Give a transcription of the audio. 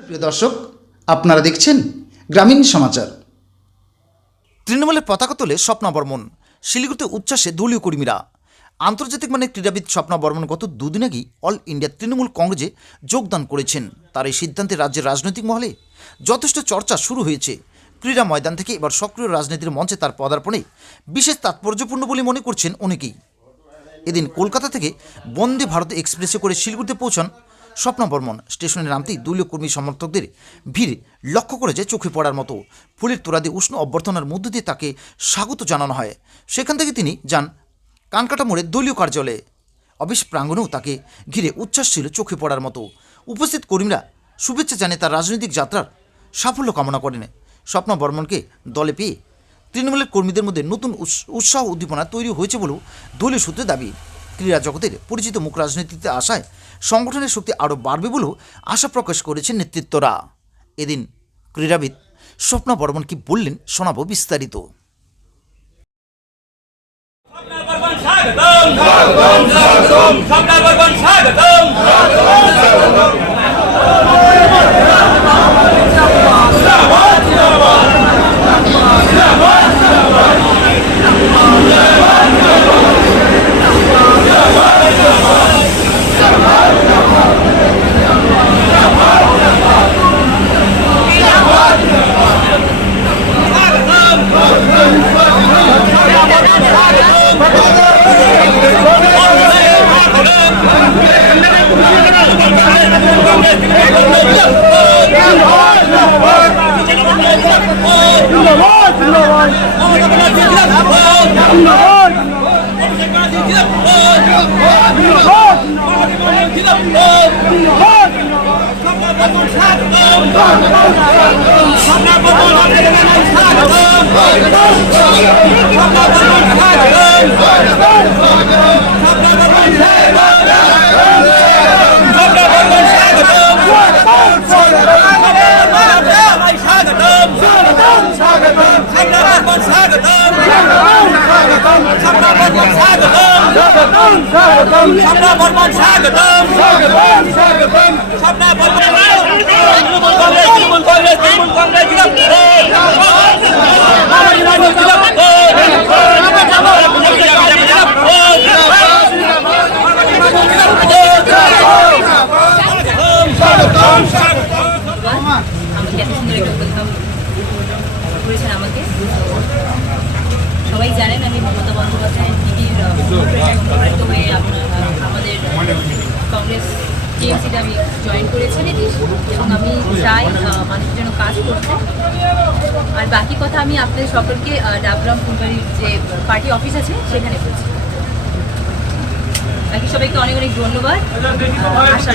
প্রিয় দর্শক, আপনারা দেখছেন গ্রামীণ সমাচার। তৃণমূলের পতাকা তোলে স্বপ্না বর্মন। শিলিগুড়িতে উচ্ছ্বাসে দলীয় কর্মীরা। আন্তর্জাতিক মানের ক্রীড়াবিদ স্বপ্না বর্মন গত দুদিন আগেই অল ইন্ডিয়া তৃণমূল কংগ্রেসে যোগদান করেছেন। তার এই সিদ্ধান্তে রাজ্যের রাজনৈতিক মহলে যথেষ্ট চর্চা শুরু হয়েছে। ক্রীড়া ময়দান থেকে এবার সক্রিয় রাজনীতির মঞ্চে তার পদার্পণে বিশেষ তাৎপর্যপূর্ণ বলে মনে করছেন অনেকেই। এদিন কলকাতা থেকে বন্দে ভারত এক্সপ্রেসে করে শিলিগুড়িতে পৌঁছান স্বপ্না বর্মন। স্টেশনে নামতেই দলীয় কর্মী সমর্থকদের ভিড় লক্ষ্য করে যে চোখে পড়ার মতো। ফুলের তোড়া দিয়ে উষ্ণ অভ্যর্থনার মধ্য দিয়ে তাকে স্বাগত জানানো হয়। সেখান থেকে তিনি যান কানকাটা মোড়ে দলীয় কার্যালয়ে। অফিস প্রাঙ্গণেও তাকে ঘিরে উচ্ছ্বাস ছিল চোখে পড়ার মতো। উপস্থিত কর্মীরা শুভেচ্ছা জানিয়ে তার রাজনৈতিক যাত্রার সাফল্য কামনা করেন। স্বপ্না বর্মনকে দলে পেয়ে তৃণমূলের কর্মীদের মধ্যে নতুন উৎসাহ উদ্দীপনা তৈরি হয়েছে বলেও দলীয় সূত্রে দাবি। ক্রীড়া জগতের পরিচিত মুখ রাজনীতিতে আসায় সংগঠনের শক্তি আরও বাড়বে বলেও আশা প্রকাশ করেছেন নেতৃত্বরা। এদিন ক্রীড়াবিদ স্বপ্না বর্মন কি বললেন শোনাবো বিস্তারিত। আমাকে সবাই জানেন আমি মমতা বন্দ্যোপাধ্যায় দিদির অনুপ্রাণিত হয়ে আমাদের কংগ্রেস টিএমসিতে আমি জয়েন করেছি এবং আমি চাই মানুষের জন্য কাজ করতে। আর বাকি কথা আমি আপনাদের সকলকে ডাবগ্রাম ফুলবাড়ির যে পার্টি অফিস আছে সেখানে বলছি। বাকি সবাইকে অনেক অনেক ধন্যবাদ। আশা